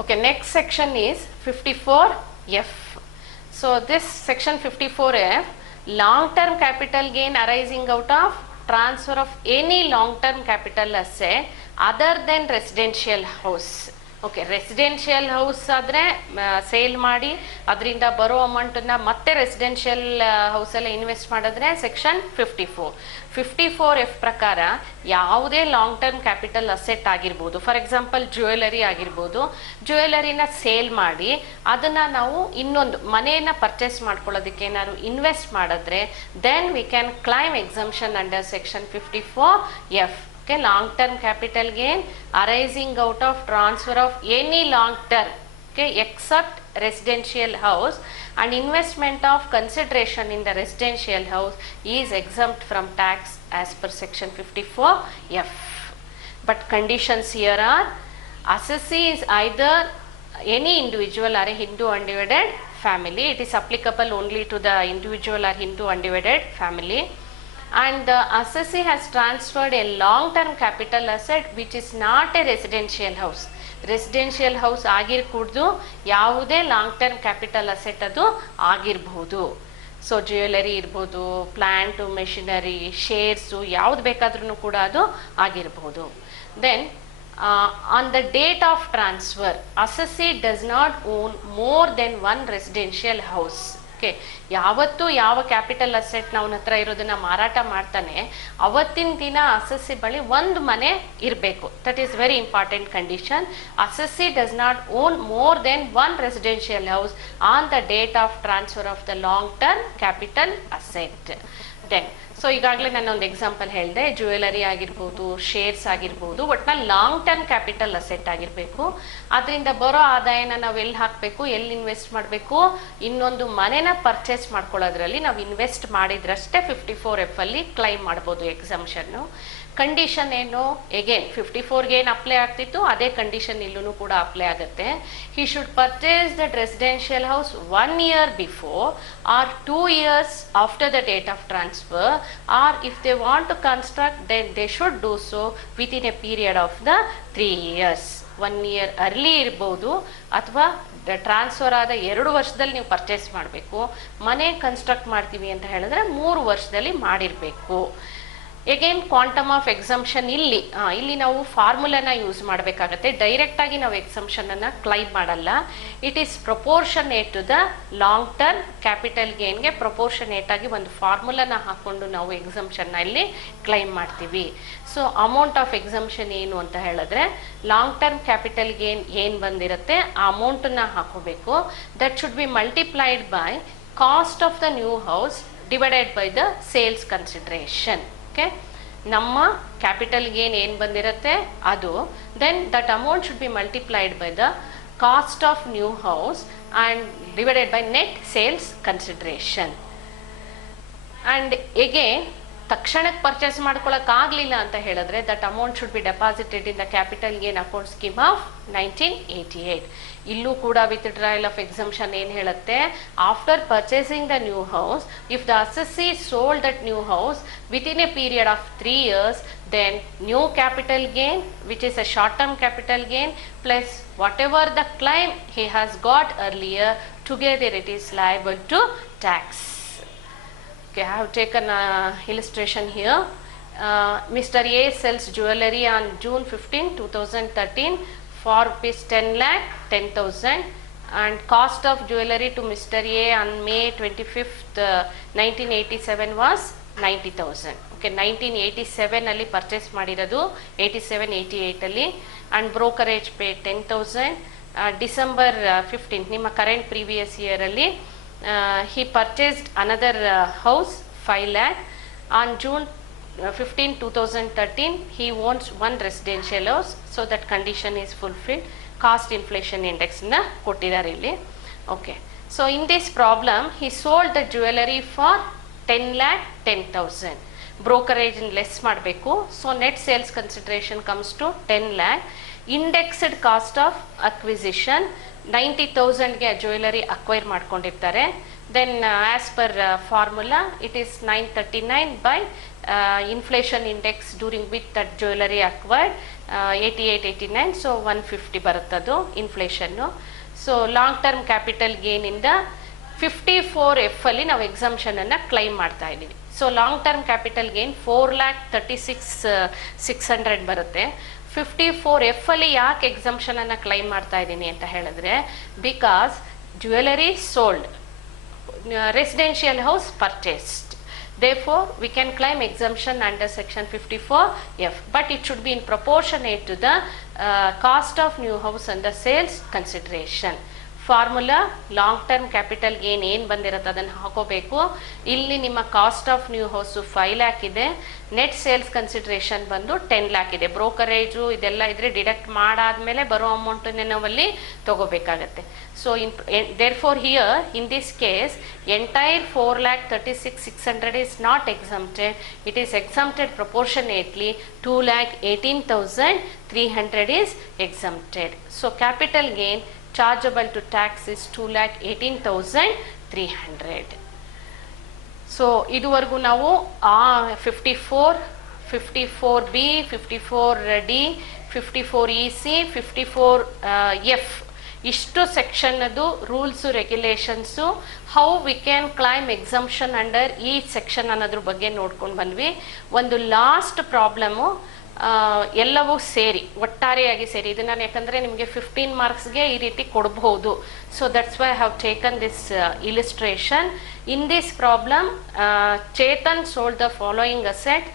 Okay, next section is 54F. So this section 54F, long-term capital gain arising out of transfer of any long-term capital asset other than residential house. Okay, residential house ಆದರೆ sale ಮಾಡಿ ಅದರಿಂದ ಬರೋ ಅಮೌಂಟನ್ನು ಮತ್ತೆ residential ಹೌಸಲ್ಲೇ invest ಮಾಡಿದ್ರೆ section 54F ಪ್ರಕಾರ ಯಾವುದೇ long term capital asset ಆಗಿರ್ಬೋದು, ಫಾರ್ ಎಕ್ಸಾಂಪಲ್ ಜ್ಯುವೆಲರಿ ಆಗಿರ್ಬೋದು, ಜ್ಯುವೆಲರಿನ ಸೇಲ್ ಮಾಡಿ ಅದನ್ನು ನಾವು ಇನ್ನೊಂದು ಮನೆಯನ್ನು ಪರ್ಚೇಸ್ ಮಾಡ್ಕೊಳ್ಳೋದಕ್ಕೆ ಏನಾದ್ರು ಇನ್ವೆಸ್ಟ್ ಮಾಡಿದ್ರೆ then we can claim exemption under section 54F. Okay, long term capital gain arising out of transfer of any long term, okay, except residential house, and investment of consideration in the residential house is exempt from tax as per section 54F. But conditions here are, assessee is either any individual or a Hindu undivided family. It is applicable only to the individual or Hindu undivided family. And the assessee has transferred a long-term capital asset which is not a residential house. Residential house ಆಗಿರ್ಕೂಡ್ದು, ಯಾವುದೇ long term capital asset ಅದು ಆಗಿರ್ಬೋದು. So jewellery ಇರ್ಬೋದು, plant, machinery, shares, ಯಾವ್ದು ಬೇಕಾದ್ರೂ ಕೂಡ ಅದು ಆಗಿರ್ಬೋದು. Then on the date of transfer, assessee does not own more than one residential house. Okay, ಯಾವತ್ತು ಯಾವ ಕ್ಯಾಪಿಟಲ್ ಅಸೆಟ್ ಅವನ ಹತ್ರ ಇರೋದನ್ನ ಮಾರಾಟ ಮಾಡ್ತಾನೆ ಅವತ್ತಿನ ದಿನ ಅಸೆಸ್ಸಿ ಬಳಿ ಒಂದು ಮನೆ ಇರಬೇಕು. That is very important condition. Assessee does not own more than one residential house on the date of transfer of the long term capital asset. Then so ಈಗಾಗಲೇ ನಾನು ಒಂದು ಎಕ್ಸಾಂಪಲ್ ಹೇಳಿದೆ, ಜ್ಯುವೆಲರಿ ಆಗಿರ್ಬೋದು, ಶೇರ್ಸ್ ಆಗಿರ್ಬೋದು, ಒಟ್ನಲ್ಲಿ ಲಾಂಗ್ ಟರ್ಮ್ ಕ್ಯಾಪಿಟಲ್ ಅಸೆಟ್ ಆಗಿರಬೇಕು. ಅದರಿಂದ ಬರೋ ಆದಾಯನ ನಾವು ಎಲ್ಲಿ ಹಾಕಬೇಕು, ಎಲ್ಲಿ ಇನ್ವೆಸ್ಟ್ ಮಾಡಬೇಕು, ಇನ್ನೊಂದು ಮನೆನ ಪರ್ಚೇಸ್ ಮಾಡ್ಕೊಳ್ಳೋದ್ರಲ್ಲಿ ನಾವು ಇನ್ವೆಸ್ಟ್ ಮಾಡಿದ್ರಷ್ಟೇ 54F ಅಲ್ಲಿ ಕ್ಲೈಮ್ ಮಾಡ್ಬೋದು ಎಕ್ಸಂಪ್ಷನ್ನು. ಕಂಡೀಷನ್ ಏನು, ಎಗೇನ್ 54ಗೆ ಏನು ಅಪ್ಲೈ ಆಗ್ತಿತ್ತು ಅದೇ ಕಂಡೀಷನ್ ಇಲ್ಲೂ ಕೂಡ ಅಪ್ಲೈ ಆಗುತ್ತೆ. He should purchase that residential house 1 year before or 2 years after the date of transfer, or if they want to construct then they should do so within a period of the 3 years. 1 year early ಇರ್ಬೋದು, ಅಥವಾ transfer ಆದ 2 ವರ್ಷದಲ್ಲಿ ನೀವು purchase ಮಾಡಬೇಕು. ಮನೆ construct ಮಾಡ್ತೀವಿ ಅಂತ ಹೇಳಿದ್ರೆ 3 ವರ್ಷದಲ್ಲಿ ಮಾಡಿರಬೇಕು. ಎಗೇನ್ ಕ್ವಾಂಟಮ್ ಆಫ್ ಎಕ್ಸಂಪ್ಷನ್ ಇಲ್ಲಿ ನಾವು ಫಾರ್ಮುಲಾನ ಯೂಸ್ ಮಾಡಬೇಕಾಗತ್ತೆ. ಡೈರೆಕ್ಟ್ ಆಗಿ ನಾವು ಎಕ್ಸಂಪ್ಷನ್ ಅನ್ನ ಕ್ಲೈಮ್ ಮಾಡಲ್ಲ. It is proportionate to the long term capital ಗೇನ್ಗೆ ಪ್ರಪೋರ್ಷನೇಟ್ ಆಗಿ ಒಂದು ಫಾರ್ಮುಲಾನ ಹಾಕೊಂಡು ನಾವು ಎಕ್ಸಂಪ್ಷನ್ ಇಲ್ಲಿ ಕ್ಲೈಮ್ ಮಾಡ್ತೀವಿ. ಸೊ ಅಮೌಂಟ್ ಆಫ್ ಎಕ್ಸಂಪ್ಷನ್ ಏನು ಅಂತ ಹೇಳಿದ್ರೆ, ಲಾಂಗ್ ಟರ್ಮ್ ಕ್ಯಾಪಿಟಲ್ ಗೇನ್ ಏನು ಬಂದಿರುತ್ತೆ ಆ ಅಮೌಂಟನ್ನ ಹಾಕೋಬೇಕು. That should be multiplied by cost of the new house divided by the sales consideration. ನಮ್ಮ ಕ್ಯಾಪಿಟಲ್ ಗೇನ್ ಏನು ಬಂದಿರುತ್ತೆ ಅದು, then that amount should be multiplied by the cost of new house and divided by net sales consideration. And again ತಕ್ಷಣಕ್ಕೆ purchase ಮಾಡ್ಕೊಳಕ್ಕಾಗಲಿಲ್ಲ ಅಂತ ಹೇಳಿದ್ರೆ that amount should be deposited in the capital gain account scheme of 1988. ಇಲ್ಲೂ ಕೂಡ with trial of exemption ಏನು ಹೇಳುತ್ತೆ, after purchasing the new house, if the assessee sold that new house within A period of 3 years, then new capital gain which is a short term capital gain plus whatever the claim he has got earlier, together it is liable to tax. Okay, I have taken an illustration here. Mr. A sells jewellery on June 15, 2013 for rupees 10,10,000 and cost of jewellery to Mr. A on May 25th, 1987 was 90,000. Okay, 1987 ಅಲ್ಲಿ purchase ಮಾಡಿರೋದು, 87-88 ಅಲ್ಲಿ, and brokerage pay 10,000. December 15 ನಿಮ್ಮ current previous year ಅಲ್ಲಿ he purchased another house 5 lakh. On June 15, 2013 he owns one residential house, so that condition is fulfilled. Cost inflation index na kottidare illi. Okay, so in this problem he sold the jewellery for 10,10,000. brokerage less ಮಾಡಬೇಕು. So net sales consideration comes to 10 lakh. Indexed cost of acquisition 90,000ಗೆ jewellery acquire ಮಾಡ್ಕೊಂಡಿರ್ತಾರೆ. Then as per formula it is 939 by inflation index during with that jewellery acquired 88-89, so 150 ಬರುತ್ತದು ಇನ್ಫ್ಲೇಷನ್ನು. So long term capital ಗೇನಿಂದ 54F ಅಲ್ಲಿ ನಾವು exemption ಅನ್ನ claim ಮಾಡ್ತಾ ಇದ್ದೀವಿ. So long term capital gain 4,36,600 ಬರುತ್ತೆ. 54F ಅಲ್ಲಿ ಯಾಕೆ ಎಕ್ಸಂಪ್ಷನ್ ಅನ್ನ ಕ್ಲೈಮ್ ಮಾಡ್ತಾ ಇದ್ದೀನಿ ಅಂತ ಹೇಳಿದ್ರೆ, because jewellery sold, residential house purchased. Therefore, we can claim exemption under section 54F, but it should be in proportionate to the cost of new house and the sales consideration. Formula long term capital gain ಏನು ಬಂದಿರುತ್ತೆ ಅದನ್ನು ಹಾಕೋಬೇಕು. ಇಲ್ಲಿ ನಿಮ್ಮ cost of new house 5 lakh ಇದೆ, net sales consideration ಬಂದು 10 lakh ಇದೆ. Brokerage ಇದೆಲ್ಲ ಇದ್ರೆ ಡಿಡಕ್ಟ್ ಮಾಡಾದ್ಮೇಲೆ ಬರೋ ಅಮೌಂಟನ್ನೇ ನಾವಲ್ಲಿ ತಗೋಬೇಕಾಗತ್ತೆ. So therefore here in this case entire 4,36,600 is not exempted. It is exempted proportionately. 2,18,300 is exempted. So capital gain chargeable to tax is 2,18,300. So ಇದುವರೆಗೂ ನಾವು 54, 54B, 54D, 54EC, 54F ಇಷ್ಟು ಸೆಕ್ಷನ್ ಅದು rules regulations, how we can claim exemption under ಈ section ಅನ್ನೋದ್ರ ಬಗ್ಗೆ ನೋಡ್ಕೊಂಡು ಬಂದ್ವಿ. ಒಂದು ಲಾಸ್ಟ್ ಪ್ರಾಬ್ಲಮ್ಮು ಎಲ್ಲವೂ ಸೇರಿ ಒಟ್ಟಾರೆಯಾಗಿ ಸೇರಿ, ಇದು ನಾನು ಯಾಕಂದರೆ ನಿಮಗೆ 15 ಮಾರ್ಕ್ಸ್ಗೆ ಈ ರೀತಿ ಕೊಡಬಹುದು. So that's why I have taken this illustration. In this problem Chetan sold the following asset.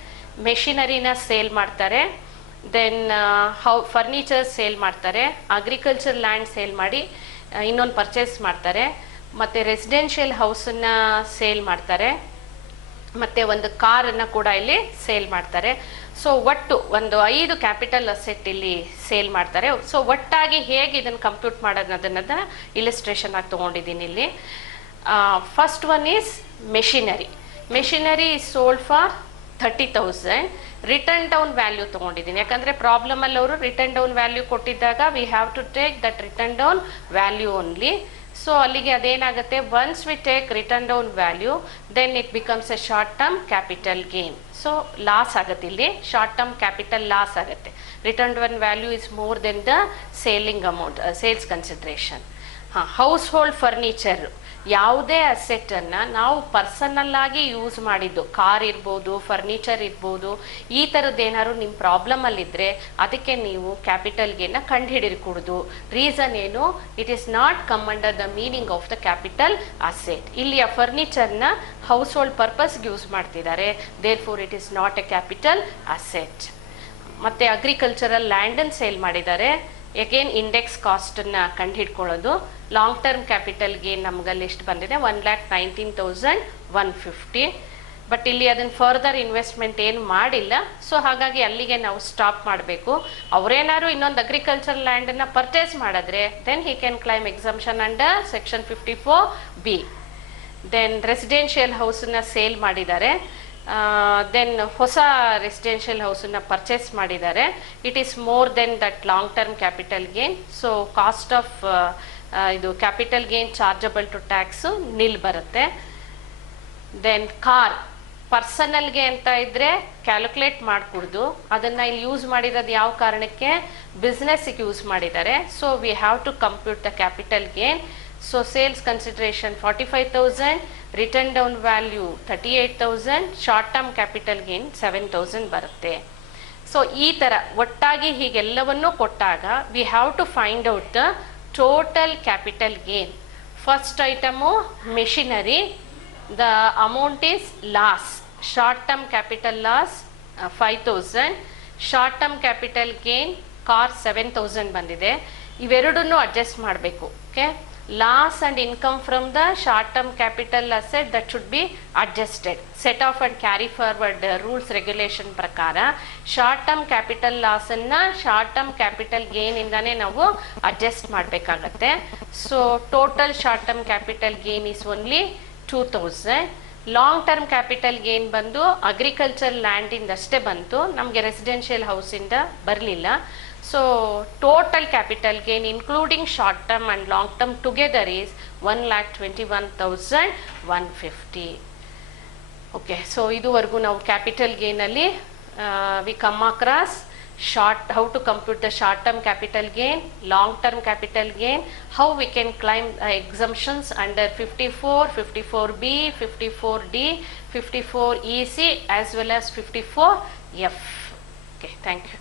ಮೆಷಿನರಿನ ಸೇಲ್ ಮಾಡ್ತಾರೆ, ದೆನ್ ಫರ್ನಿಚರ್ ಸೇಲ್ ಮಾಡ್ತಾರೆ, ಅಗ್ರಿಕಲ್ಚರ್ ಲ್ಯಾಂಡ್ ಸೇಲ್ ಮಾಡಿ ಇನ್ನೊಂದು ಪರ್ಚೇಸ್ ಮಾಡ್ತಾರೆ, ಮತ್ತು ರೆಸಿಡೆನ್ಷಿಯಲ್ ಹೌಸನ್ನು ಸೇಲ್ ಮಾಡ್ತಾರೆ, ಮತ್ತು ಒಂದು ಕಾರನ್ನು ಕೂಡ ಇಲ್ಲಿ ಸೇಲ್ ಮಾಡ್ತಾರೆ. ಸೊ ಒಟ್ಟು ಒಂದು 5 ಕ್ಯಾಪಿಟಲ್ ಅಸೆಟ್ ಇಲ್ಲಿ ಸೇಲ್ ಮಾಡ್ತಾರೆ. ಸೊ ಒಟ್ಟಾಗಿ ಹೇಗೆ ಇದನ್ನು ಕಂಪ್ಯೂಟ್ ಮಾಡೋದನ್ನ ಇಲಿಸ್ಟ್ರೇಷನ್ ಆಗಿ ತೊಗೊಂಡಿದ್ದೀನಿ ಇಲ್ಲಿ. First one is machinery. Machinery is sold for 30,000. Written down value ತೊಗೊಂಡಿದ್ದೀನಿ, ಯಾಕಂದರೆ ಪ್ರಾಬ್ಲಮಲ್ಲಿ ಅವರು ರಿಟರ್ನ್ ಡೌನ್ ವ್ಯಾಲ್ಯೂ ಕೊಟ್ಟಿದ್ದಾಗ we have to take that written down value only. So ಅಲ್ಲಿಗೆ ಅದೇನಾಗುತ್ತೆ, once we take written down value then it becomes a short term capital gain. So loss ಆಗುತ್ತೆ, ಇಲ್ಲಿ short term capital loss ಆಗುತ್ತೆ. Written down value is more than the selling amount, sales consideration. Household furniture, ಯಾವುದೇ ಅಸೆಟನ್ನು ನಾವು personal ಆಗಿ use ಮಾಡಿದ್ದು, car ಇರ್ಬೋದು, furniture ಇರ್ಬೋದು, ಈ ಥರದ್ದೇನಾದ್ರು ನಿಮ್ಮ ಪ್ರಾಬ್ಲಮಲ್ಲಿದ್ದರೆ ಅದಕ್ಕೆ ನೀವು ಕ್ಯಾಪಿಟಲ್ ಗೇನ್ನ ಕಂಡುಹಿಡಿದುಕೊಡೋದು. ರೀಸನ್ ಏನು, it is not come under the meaning of the capital asset. ಇಲ್ಲಿ ಆ ಫರ್ನಿಚರ್ನ ಹೌಸ್ ಹೋಲ್ಡ್ ಪರ್ಪಸ್ಗೆ ಯೂಸ್ ಮಾಡ್ತಿದ್ದಾರೆ, therefore it is not a capital asset. ಮತ್ತು ಅಗ್ರಿಕಲ್ಚರಲ್ ಲ್ಯಾಂಡನ್ನು ಸೇಲ್ ಮಾಡಿದ್ದಾರೆ, ಎಗೇನ್ ಇಂಡೆಕ್ಸ್ ಕಾಸ್ಟನ್ನು ಕಂಡುಹಿಡ್ಕೊಳ್ಳೋದು. ಲಾಂಗ್ ಟರ್ಮ್ ಕ್ಯಾಪಿಟಲ್ ಗೇನ್ ನಮಗಲ್ಲಿ ಎಷ್ಟು ಬಂದಿದೆ, 1,19,150. ಬಟ್ ಇಲ್ಲಿ ಅದನ್ನು ಫರ್ದರ್ ಇನ್ವೆಸ್ಟ್ಮೆಂಟ್ ಏನು ಮಾಡಿಲ್ಲ, ಸೊ ಹಾಗಾಗಿ ಅಲ್ಲಿಗೆ ನಾವು ಸ್ಟಾಪ್ ಮಾಡಬೇಕು. ಅವರೇನಾದ್ರು ಇನ್ನೊಂದು ಅಗ್ರಿಕಲ್ಚರ್ ಲ್ಯಾಂಡನ್ನು ಪರ್ಚೇಸ್ ಮಾಡಿದ್ರೆ then he can claim exemption under section 54B. Then residential ಹೌಸನ್ನು ಸೇಲ್ ಮಾಡಿದ್ದಾರೆ, ದೆನ್ ಹೊಸ ರೆಸಿಡೆನ್ಷಿಯಲ್ ಹೌಸನ್ನು ಪರ್ಚೇಸ್ ಮಾಡಿದ್ದಾರೆ, it is more than that long term capital gain. So cost of ಇದು capital gain chargeable to tax nil ಬರುತ್ತೆ. Then car ಪರ್ಸನಲ್ಗೆ ಅಂತ ಇದ್ದರೆ calculate ಮಾಡಿಕೊಡ್ದು, ಅದನ್ನು ಇಲ್ಲಿ ಯೂಸ್ ಮಾಡಿರೋದು ಯಾವ ಕಾರಣಕ್ಕೆ, ಬಿಸ್ನೆಸ್ಸಿಗೆ ಯೂಸ್ ಮಾಡಿದ್ದಾರೆ. So we have to compute the capital gain. So sales consideration 45,000, written down value 38,000, short term capital gain 7,000 ಬರುತ್ತೆ. ಸೊ ಈ ಥರ ಒಟ್ಟಾಗಿ ಹೀಗೆಲ್ಲವನ್ನೂ ಕೊಟ್ಟಾಗ we have to find out the total capital gain. First item machinery, the amount is loss. Short term capital loss 5,000, short term capital gain car 7,000 ಬಂದಿದೆ. ಇವೆರಡನ್ನೂ adjust ಮಾಡಬೇಕು. Okay, loss and income from the short term capital asset that should be adjusted. Set off and carry forward rules regulation ಪ್ರಕಾರ short term capital loss ಅನ್ನ short term capital gain ಇಂದಾನೆ ನಾವು adjust ಮಾಡಬೇಕಾಗತ್ತೆ. So total short term capital gain is only 2,000. Long term capital gain ಬಂದು agriculture land ಇಂದಷ್ಟೇ ಬಂತು, ನಮಗೆ residential ಹೌಸಿಂದ ಬರಲಿಲ್ಲ. So total capital gain including short term and long term together is 1,21,150. Okay, so iduvargu ನಾವು capital gain ಅಲ್ಲಿ we come across how to compute the short term capital gain, long term capital gain, how we can claim exemptions under 54, 54B, 54D, 54EC as well as 54F. Okay, thank you.